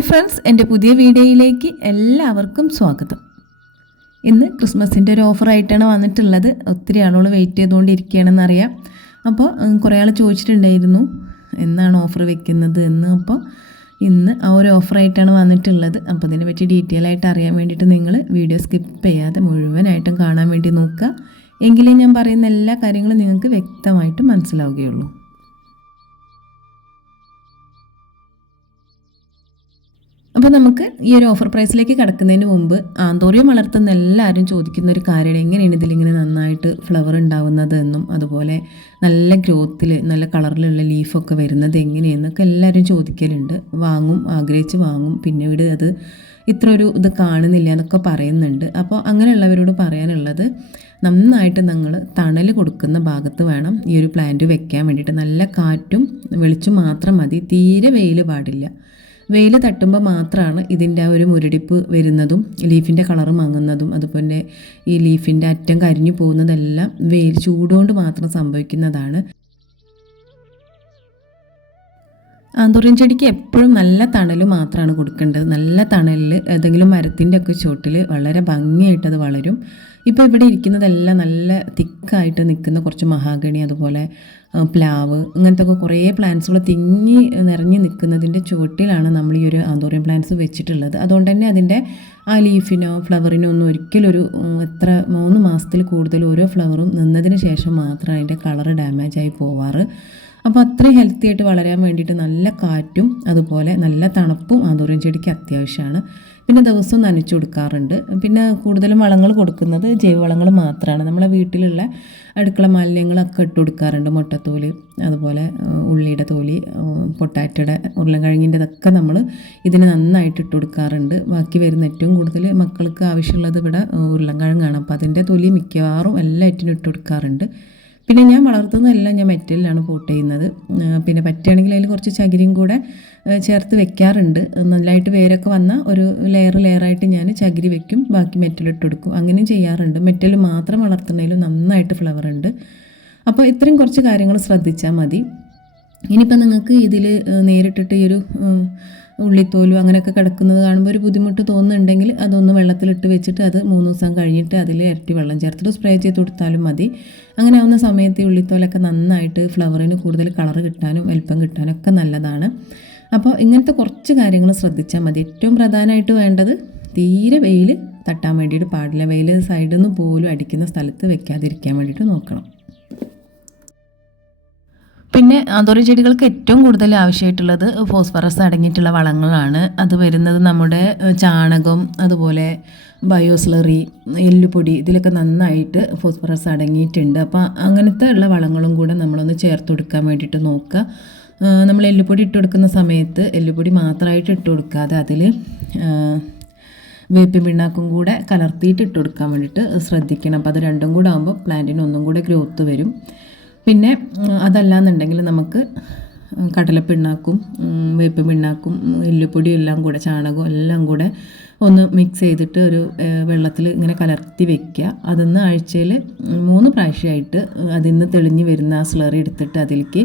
Hi friends എന്റെ പുതിയ വീഡിയോയിലേക്ക് എല്ലാവർക്കും സ്വാഗതം. ഇന്ന് ക്രിസ്മസിന്റെ ഒരു ഓഫറായിട്ടാണ് വന്നിട്ടുള്ളത്. ഒത്തിരി ആളുകൾ വെയിറ്റ് ചെയ്തുകൊണ്ടിരിക്കുകയാണെന്ന് അറിയാം അപ്പോൾ കുറേ ആൾ ചോദിച്ചിട്ടുണ്ടായിരുന്നു എന്നാണ് ഓഫർ വെക്കുന്നത്? എന്ന്. അപ്പോൾ ഇന്ന് ആ ഒരു ഓഫറായിട്ടാണ് വന്നിട്ടുള്ളത്. അപ്പോൾ ഇതിനെ പറ്റി ഡീറ്റെയിൽ ആയിട്ട് അറിയാൻ വേണ്ടിയിട്ട് നിങ്ങൾ വീഡിയോ സ്കിപ്പ് ചെയ്യാതെ മുഴുവനായിട്ടും കാണാൻ വേണ്ടി നോക്കുക. എങ്കിലേ ഞാൻ പറയുന്ന എല്ലാ കാര്യങ്ങളും നിങ്ങൾക്ക് വ്യക്തമായിട്ട് മനസ്സിലാവുകയുള്ളൂ. അപ്പോൾ നമുക്ക് ഈ ഒരു ഓഫർ പ്രൈസിലേക്ക് കടക്കുന്നതിന് മുമ്പ് ആന്തോറിയം വളർത്തുന്ന എല്ലാവരും ചോദിക്കുന്ന ഒരു കാര്യമാണ് എങ്ങനെയാണ് ഇതിലിങ്ങനെ നന്നായിട്ട് ഫ്ലവർ ഉണ്ടാവുന്നത് എന്നും അതുപോലെ നല്ല ഗ്രോത്തിൽ നല്ല കളറിലുള്ള ലീഫൊക്കെ വരുന്നത് എങ്ങനെയെന്നൊക്കെ എല്ലാവരും ചോദിക്കലുണ്ട്. വാങ്ങും ആഗ്രഹിച്ച് വാങ്ങും. പിന്നീട് അത് ഇത്ര ഒരു ഇത് കാണുന്നില്ല എന്നൊക്കെ പറയുന്നുണ്ട്. അപ്പോൾ അങ്ങനെയുള്ളവരോട് പറയാനുള്ളത് നന്നായിട്ട് നിങ്ങൾ തണൽ കൊടുക്കുന്ന ഭാഗത്ത് വേണം ഈ ഒരു പ്ലാന്റ് വെക്കാൻ വേണ്ടിയിട്ട്. നല്ല കാറ്റും വെളിച്ചും മാത്രം മതി. തീരെ വെയിൽ പാടില്ല. വെയിൽ തട്ടുമ്പോൾ മാത്രമാണ് ഇതിന്റെ ഒരു മുരടിപ്പ് വരുന്നതും ലീഫിന്റെ കളർ മങ്ങുന്നതും അതുപോലെ ഈ ലീഫിന്റെ അറ്റം കരിഞ്ഞു പോകുന്നതെല്ലാം വെയിൽ ചൂടുകൊണ്ട് മാത്രം സംഭവിക്കുന്നതാണ്. ആന്തൂറിയൻ ചെടിക്ക് എപ്പോഴും നല്ല തണൽ മാത്രമാണ് കൊടുക്കേണ്ടത്. നല്ല തണലിൽ ഏതെങ്കിലും മരത്തിന്റെ ഒക്കെ ചോട്ടിൽ വളരെ ഭംഗിയായിട്ട് വളരും. ഇപ്പോൾ ഇവിടെ ഇരിക്കുന്നതെല്ലാം നല്ല തിക്കായിട്ട് നിൽക്കുന്ന കുറച്ച് മഹാഗണി അതുപോലെ പ്ലാവ് ഇങ്ങനത്തെ ഒക്കെ കുറേ പ്ലാന്റ്സുകൾ തിങ്ങി നിറഞ്ഞ് നിൽക്കുന്നതിന്റെ ചുവട്ടിലാണ് നമ്മൾ ഈ ഒരു ആന്തോറിയം പ്ലാന്റ്സ് വെച്ചിട്ടുള്ളത്. അതുകൊണ്ട് തന്നെ അതിന്റെ ആ ലീഫിനോ ഫ്ലവറിനോ ഒന്നും ഒരിക്കലൊരു ഒരു എത്ര മൂന്ന് മാസത്തിൽ കൂടുതൽ ഓരോ ഫ്ലവറും നിന്നതിന് ശേഷം മാത്രം അതിന്റെ കളർ ഡാമേജായി പോവാറ്. അപ്പോൾ അത്രയും ഹെൽത്തി ആയിട്ട് വളരാൻ വേണ്ടിയിട്ട് നല്ല കാറ്റും അതുപോലെ നല്ല തണുപ്പും ആന്തൂറിയം ചെടിക്ക് അത്യാവശ്യമാണ്. പിന്നെ ദിവസവും നനച്ചു കൊടുക്കാറുണ്ട്. പിന്നെ കൂടുതലും വളങ്ങൾ കൊടുക്കുന്നത് ജൈവവളങ്ങൾ മാത്രമാണ്. നമ്മളെ വീട്ടിലുള്ള അടുക്കള മാലിന്യങ്ങളൊക്കെ ഇട്ട് കൊടുക്കാറുണ്ട്. മുട്ടത്തോൽ അതുപോലെ ഉള്ളിയുടെ തോലി പൊട്ടാറ്റയുടെ ഉരുളൻകിഴങ്ങിന്റെ ഇതൊക്കെ നമ്മൾ ഇതിന് നന്നായിട്ട് ഇട്ട് കൊടുക്കാറുണ്ട്. ബാക്കി വരുന്ന ഏറ്റവും കൂടുതൽ മക്കൾക്ക് ആവശ്യമുള്ളത് ഇവിടെ ഉരുളക്കിഴങ്ങാണ് അപ്പോൾ അതിന്റെ തൊലി മിക്കവാറും എല്ലാറ്റിനും ഇട്ട് കൊടുക്കാറുണ്ട്. പിന്നെ ഞാൻ വളർത്തുന്നതെല്ലാം ഞാൻ മെറ്റലിലാണ് കോട്ട് ചെയ്യുന്നത്. പിന്നെ പറ്റുകയാണെങ്കിൽ അതിൽ കുറച്ച് ചകിരിയും കൂടെ ചേർത്ത് വെക്കാറുണ്ട്. നല്ലതായിട്ട് വേരൊക്കെ വന്ന ഒരു ലെയർ ലെയറായിട്ട് ഞാൻ ചകിരി വെക്കും. ബാക്കി മെറ്റലിട്ട് കൊടുക്കും. അങ്ങനെയും ചെയ്യാറുണ്ട്. മെറ്റൽ മാത്രം വളർത്തുന്നതിലും നന്നായിട്ട് ഫ്ലവർ ഉണ്ട്. അപ്പോൾ ഇത്രയും കുറച്ച് കാര്യങ്ങൾ ശ്രദ്ധിച്ചാൽ മതി. ഇനിയിപ്പോൾ നിങ്ങൾക്ക് ഇതിൽ നേരിട്ടിട്ട് ഈ ഒരു ഉള്ളിത്തോലും അങ്ങനെയൊക്കെ കിടക്കുന്നത് കാണുമ്പോൾ ഒരു ബുദ്ധിമുട്ട് തോന്നുന്നുണ്ടെങ്കിൽ അതൊന്ന് വെള്ളത്തിലിട്ട് വെച്ചിട്ട് അത് മൂന്ന് ദിവസം കഴിഞ്ഞിട്ട് അതിൽ ഇരട്ടി വെള്ളം ചേർത്തിട്ട് സ്പ്രേ ചെയ്ത് കൊടുത്താലും മതി. അങ്ങനെ ആവുന്ന സമയത്ത് ഈ ഉള്ളിത്തോലൊക്കെ നന്നായിട്ട് ഫ്ലവറിന് കൂടുതൽ കളർ കിട്ടാനും വലിപ്പം കിട്ടാനും ഒക്കെ നല്ലതാണ്. അപ്പോൾ ഇങ്ങനത്തെ കുറച്ച് കാര്യങ്ങൾ ശ്രദ്ധിച്ചാൽ മതി. ഏറ്റവും പ്രധാനമായിട്ട് വേണ്ടത് തീരെ വെയിൽ തട്ടാൻ വേണ്ടിയിട്ട് പാടില്ല. വെയിൽ സൈഡിൽ നിന്ന് പോലും അടിക്കുന്ന സ്ഥലത്ത് വെക്കാതിരിക്കാൻ വേണ്ടിയിട്ട് നോക്കണം. പിന്നെ ആന്തോറി ചെടികൾക്ക് ഏറ്റവും കൂടുതൽ ആവശ്യമായിട്ടുള്ളത് ഫോസ്ഫറസ് അടങ്ങിയിട്ടുള്ള വളങ്ങളാണ്. അത് വരുന്നത് നമ്മുടെ ചാണകം അതുപോലെ ബയോസ്ലറി എല്ലുപൊടി ഇതിലൊക്കെ നന്നായിട്ട് ഫോസ്ഫറസ് അടങ്ങിയിട്ടുണ്ട്. അപ്പോൾ അങ്ങനത്തെ ഉള്ള വളങ്ങളും കൂടെ നമ്മളൊന്ന് ചേർത്ത് കൊടുക്കാൻ വേണ്ടിയിട്ട് നോക്കുക. നമ്മൾ എല്ലുപൊടി ഇട്ട് കൊടുക്കുന്ന സമയത്ത് എല്ലുപൊടി മാത്രമായിട്ട് ഇട്ട് കൊടുക്കാതെ അതിൽ വേപ്പിൻ പിണ്ണാക്കും കൂടെ കലർത്തിയിട്ട് ഇട്ട് കൊടുക്കാൻ വേണ്ടിയിട്ട് ശ്രദ്ധിക്കണം. അപ്പോൾ അത് രണ്ടും കൂടെ ആകുമ്പോൾ പ്ലാന്റിന് ഒന്നും കൂടെ ഗ്രോത്ത് വരും. പിന്നെ അതല്ലാന്നുണ്ടെങ്കിൽ നമുക്ക് കടല കടലപ്പിണ്ണാക്കും വേപ്പ് പിണ്ണാക്കും എല്ലുപൊടിയും എല്ലാം കൂടെ ചാണകവും എല്ലാം കൂടെ ഒന്ന് മിക്സ് ചെയ്തിട്ട് ഒരു വെള്ളത്തിൽ ഇങ്ങനെ കലർത്തി വെക്കുക. അതിന്ന് ആഴ്ചയിൽ മൂന്ന് പ്രാവശ്യമായിട്ട് അതിൽ നിന്ന് തെളിഞ്ഞ് വരുന്ന ആ സ്ലറി എടുത്തിട്ട് അതിലേക്ക്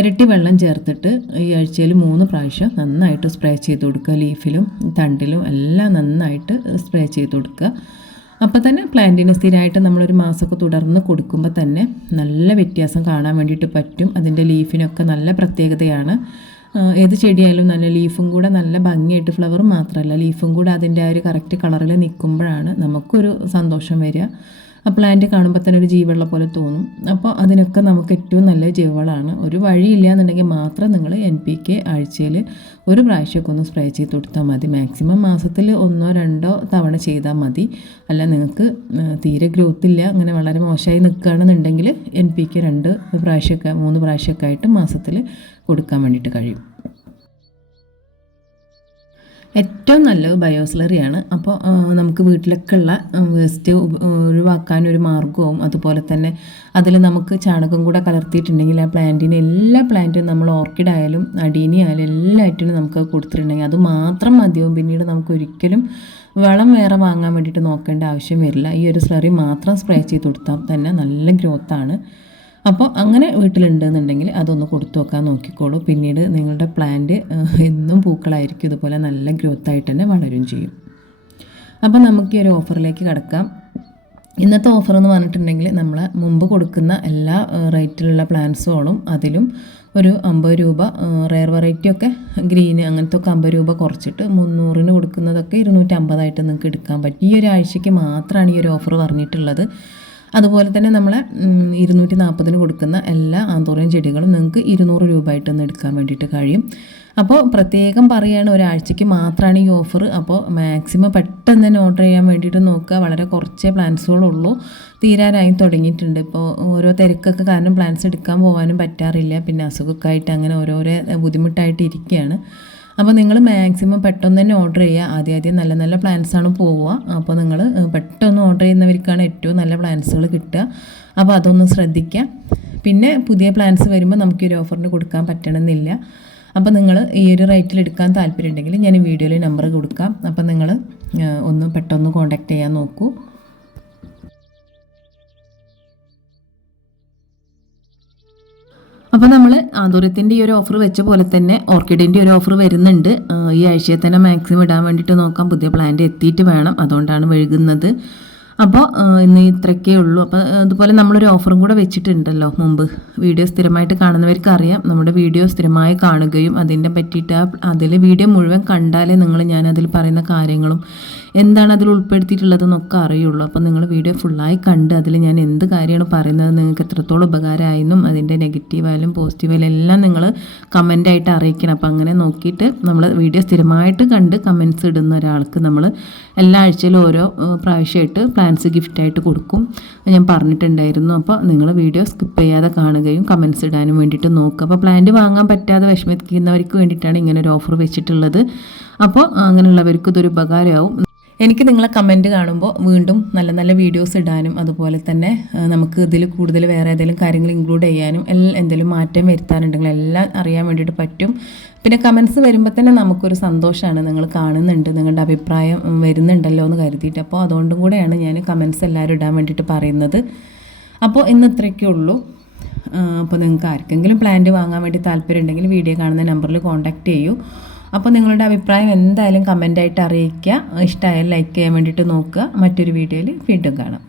ഇരട്ടി വെള്ളം ചേർത്തിട്ട് ഈ ആഴ്ചയിൽ മൂന്ന് പ്രാവശ്യം നന്നായിട്ട് സ്പ്രേ ചെയ്ത് കൊടുക്കുക. ലീഫിലും തണ്ടിലും എല്ലാം നന്നായിട്ട് സ്പ്രേ ചെയ്ത് കൊടുക്കുക. അപ്പോൾ തന്നെ പ്ലാന്റിന് സ്ഥിരമായിട്ട് നമ്മളൊരു മാസമൊക്കെ തുടർന്ന് കൊടുക്കുമ്പോൾ തന്നെ നല്ല വ്യത്യാസം കാണാൻ വേണ്ടിയിട്ട് പറ്റും. അതിന്റെ ലീഫിനൊക്കെ നല്ല പ്രത്യേകതയാണ്. ഏത് ചെടിയായാലും നല്ല ലീഫും കൂടെ നല്ല ഭംഗിയായിട്ട് ഫ്ലവറും മാത്രമല്ല ലീഫും കൂടെ അതിന്റെ ആ ഒരു കറക്റ്റ് കളറിൽ നിൽക്കുമ്പോഴാണ് നമുക്കൊരു സന്തോഷം വരിക. ആ പ്ലാന്റ് കാണുമ്പോൾ തന്നെ ഒരു ജീവനുള്ള പോലെ തോന്നും. അപ്പോൾ അതിനൊക്കെ നമുക്ക് ഏറ്റവും നല്ല ജൈവവളമാണ്. ഒരു വഴിയില്ല എന്നുണ്ടെങ്കിൽ മാത്രം നിങ്ങൾ എൻ പി കെ ആഴ്ചയിൽ ഒരു പ്രാവശ്യമൊക്കെ ഒന്ന് സ്പ്രേ ചെയ്ത് കൊടുത്താൽ മതി. മാക്സിമം മാസത്തിൽ ഒന്നോ രണ്ടോ തവണ ചെയ്താൽ മതി. അല്ല നിങ്ങൾക്ക് തീരെ ഗ്രോത്ത് ഇല്ല അങ്ങനെ വളരെ മോശമായി നിൽക്കുകയാണെന്നുണ്ടെങ്കിൽ എൻ പി കെ രണ്ട് പ്രാവശ്യമൊക്കെ മൂന്ന് പ്രാവശ്യമൊക്കെ ആയിട്ട് മാസത്തിൽ കൊടുക്കാൻ വേണ്ടിയിട്ട് കഴിയും. ഏറ്റവും നല്ലത് ബയോസ്ലറിയാണ് അപ്പോൾ നമുക്ക് വീട്ടിലൊക്കെ ഉള്ള വേസ്റ്റ് ഒഴിവാക്കാനൊരു മാർഗവും അതുപോലെ തന്നെ അതിൽ നമുക്ക് ചാണകം കൂടെ കലർത്തിയിട്ടുണ്ടെങ്കിൽ ആ പ്ലാന്റിന് എല്ലാ പ്ലാന്റും നമ്മൾ ഓർക്കിഡ് ആയാലും അടീനി ആയാലും എല്ലാറ്റിനും നമുക്ക് കൊടുത്തിട്ടുണ്ടെങ്കിൽ അത് മാത്രം മതിയാവും. പിന്നീട് നമുക്ക് ഒരിക്കലും വളം വേറെ വാങ്ങാൻ വേണ്ടിയിട്ട് നോക്കേണ്ട ആവശ്യം വരില്ല. ഈ ഒരു സ്ലറി മാത്രം സ്പ്രേ ചെയ്ത് കൊടുത്താൽ തന്നെ നല്ല ഗ്രോത്താണ് അപ്പോൾ അങ്ങനെ വീട്ടിലുണ്ടെന്നുണ്ടെങ്കിൽ അതൊന്ന് കൊടുത്തു നോക്കാൻ നോക്കിക്കോളൂ. പിന്നീട് നിങ്ങളുടെ പ്ലാന്റ് എന്നും പൂക്കളായിരിക്കും ഇതുപോലെ നല്ല ഗ്രോത്ത് ആയിട്ട് തന്നെ വളരും ചെയ്യും. അപ്പോൾ നമുക്ക് ഈ ഒരു ഓഫറിലേക്ക് കിടക്കാം. ഇന്നത്തെ ഓഫർ എന്ന് പറഞ്ഞിട്ടുണ്ടെങ്കിൽ നമ്മൾ മുമ്പ് കൊടുക്കുന്ന എല്ലാ റേറ്റിലുള്ള പ്ലാൻസുകളും അതിലും ഒരു അമ്പത് രൂപ റെയർ വെറൈറ്റി ഒക്കെ ഗ്രീന് അങ്ങനത്തെ ഒക്കെ അമ്പത് രൂപ കുറച്ചിട്ട് മുന്നൂറിന് കൊടുക്കുന്നതൊക്കെ ഇരുന്നൂറ്റമ്പതായിട്ട് നിങ്ങൾക്ക് എടുക്കാൻ പറ്റും. ഈ ഒരു ആഴ്ചയ്ക്ക് മാത്രമാണ് ഈ ഒരു ഓഫർ പറഞ്ഞിട്ടുള്ളത്. അതുപോലെ തന്നെ നമ്മൾ ഇരുന്നൂറ്റി നാൽപ്പതിന് കൊടുക്കുന്ന എല്ലാ ആന്തോറിയം ചെടികളും നിങ്ങൾക്ക് ഇരുന്നൂറ് രൂപ ആയിട്ടൊന്ന് എടുക്കാൻ വേണ്ടിയിട്ട് കഴിയും. അപ്പോൾ പ്രത്യേകം പറയുകയാണ് ഒരാഴ്ചയ്ക്ക് മാത്രമാണ് ഈ ഓഫർ അപ്പോൾ മാക്സിമം പെട്ടെന്ന് തന്നെ ഓർഡർ ചെയ്യാൻ വേണ്ടിയിട്ട് നോക്കുക. വളരെ കുറച്ചേ പ്ലാൻസുകളുള്ളൂ തീരാനായി തുടങ്ങിയിട്ടുണ്ട്. ഇപ്പോൾ ഓരോ തിരക്കൊക്കെ കാരണം പ്ലാൻസ് എടുക്കാൻ പോകാനും പറ്റാറില്ല. പിന്നെ അസുഖമൊക്കെ ആയിട്ട് അങ്ങനെ ഓരോരോ ബുദ്ധിമുട്ടായിട്ട് ഇരിക്കുകയാണ്. അപ്പോൾ നിങ്ങൾ മാക്സിമം പെട്ടെന്ന് തന്നെ ഓർഡർ ചെയ്യുക. ആദ്യം ആദ്യം നല്ല നല്ല പ്ലാൻസാണ് പോവുക. അപ്പോൾ നിങ്ങൾ പെട്ടെന്ന് ഓർഡർ ചെയ്യുന്നവർക്കാണ് ഏറ്റവും നല്ല പ്ലാൻസുകൾ കിട്ടുക. അപ്പോൾ അതൊന്ന് ശ്രദ്ധിക്കുക. പിന്നെ പുതിയ പ്ലാൻസ് വരുമ്പോൾ നമുക്ക് ഒരു ഓഫറിന് കൊടുക്കാൻ പറ്റണമെന്നില്ല. അപ്പോൾ നിങ്ങൾ ഈ ഒരു റേറ്റിൽ എടുക്കാൻ താല്പര്യം ഉണ്ടെങ്കിൽ ഞാൻ വീഡിയോയിൽ നമ്പർ കൊടുക്കാം. അപ്പോൾ നിങ്ങൾ ഒന്ന് പെട്ടെന്ന് കോൺടാക്റ്റ് ചെയ്യാൻ നോക്കൂ. അപ്പോൾ നമ്മൾ ആന്തൂര്യത്തിന്റെ ഈ ഒരു ഓഫർ വെച്ച പോലെ തന്നെ ഓർക്കിഡിന്റെ ഒരു ഓഫർ വരുന്നുണ്ട്. ഈ ആഴ്ചയിൽ തന്നെ മാക്സിമം ഇടാൻ വേണ്ടിയിട്ട് നോക്കാം. പുതിയ പ്ലാന്റ് എത്തിയിട്ട് വേണം. അതുകൊണ്ടാണ് വഴുകുന്നത് അപ്പോൾ ഇന്ന് ഇത്രയൊക്കെ ഉള്ളൂ. അപ്പോൾ അതുപോലെ നമ്മളൊരു ഓഫറും കൂടെ വെച്ചിട്ടുണ്ടല്ലോ മുമ്പ്. വീഡിയോ സ്ഥിരമായിട്ട് കാണുന്നവർക്ക് അറിയാം നമ്മുടെ വീഡിയോ സ്ഥിരമായി കാണുകയും അതിന്റെ പറ്റിയിട്ട് അതിൽ വീഡിയോ മുഴുവൻ കണ്ടാലേ നിങ്ങൾ ഞാൻ അതിൽ പറയുന്ന കാര്യങ്ങളും എന്താണ് അതിൽ ഉൾപ്പെടുത്തിയിട്ടുള്ളതെന്നൊക്കെ അറിയുള്ളൂ. അപ്പോൾ നിങ്ങൾ വീഡിയോ ഫുള്ളായി കണ്ട് അതിൽ ഞാൻ എന്ത് കാര്യമാണ് പറയുന്നത് നിങ്ങൾക്ക് എത്രത്തോളം ഉപകാരമായെന്നും അതിന്റെ നെഗറ്റീവായാലും പോസിറ്റീവായാലും എല്ലാം നിങ്ങൾ കമന്റായിട്ട് അറിയിക്കണം. അപ്പോൾ അങ്ങനെ നോക്കിയിട്ട് നമ്മൾ വീഡിയോ സ്ഥിരമായിട്ട് കണ്ട് കമൻസ് ഇടുന്ന ഒരാൾക്ക് നമ്മൾ എല്ലാ ആഴ്ചയിലും ഓരോ പ്രാവശ്യമായിട്ട് പ്ലാൻസ് ഗിഫ്റ്റായിട്ട് കൊടുക്കും. ഞാൻ പറഞ്ഞിട്ടുണ്ടായിരുന്നു. അപ്പോൾ നിങ്ങൾ വീഡിയോ സ്കിപ്പ് ചെയ്യാതെ കാണുകയും കമൻസ് ഇടാനും വേണ്ടിയിട്ട് നോക്കുക. അപ്പോൾ പ്ലാന്റ് വാങ്ങാൻ പറ്റാതെ വിഷമിക്കുന്നവർക്ക് വേണ്ടിയിട്ടാണ് ഇങ്ങനെ ഒരു ഓഫർ വെച്ചിട്ടുള്ളത്. അപ്പോൾ അങ്ങനെയുള്ളവർക്ക് ഇതൊരു ഉപകാരമാവും. എനിക്ക് നിങ്ങളെ കമന്റ് കാണുമ്പോൾ വീണ്ടും നല്ല നല്ല വീഡിയോസ് ഇടാനും അതുപോലെ തന്നെ നമുക്ക് ഇതിൽ കൂടുതൽ വേറെ ഏതെങ്കിലും കാര്യങ്ങൾ ഇൻക്ലൂഡ് ചെയ്യാനും എല്ലാം എന്തെങ്കിലും മാറ്റം വരുത്താനുണ്ടെങ്കിൽ എല്ലാം അറിയാൻ വേണ്ടിയിട്ട് പറ്റും. പിന്നെ കമൻസ് വരുമ്പോൾ തന്നെ നമുക്കൊരു സന്തോഷമാണ് നിങ്ങൾ കാണുന്നുണ്ട് നിങ്ങളുടെ അഭിപ്രായം വരുന്നുണ്ടല്ലോ എന്ന് കരുതിയിട്ട്. അപ്പോൾ അതുകൊണ്ടും കൂടെയാണ് ഞാൻ കമൻസ് എല്ലാവരും ഇടാൻ വേണ്ടിയിട്ട് പറയുന്നത്. അപ്പോൾ ഇന്ന് ഇത്രയൊക്കെ ഉള്ളൂ. അപ്പോൾ നിങ്ങൾക്ക് ആർക്കെങ്കിലും പ്ലാന്റ് വാങ്ങാൻ വേണ്ടി താല്പര്യം ഉണ്ടെങ്കിൽ വീഡിയോ കാണുന്ന നമ്പറിൽ കോൺടാക്റ്റ് ചെയ്യൂ. അപ്പോൾ നിങ്ങളുടെ അഭിപ്രായം എന്തായാലും കമന്റായിട്ട് അറിയിക്കുക. ഇഷ്ടമായാലും ലൈക്ക് ചെയ്യാൻ വേണ്ടിയിട്ട് നോക്കുക. മറ്റൊരു വീഡിയോയിൽ വീണ്ടും കാണാം.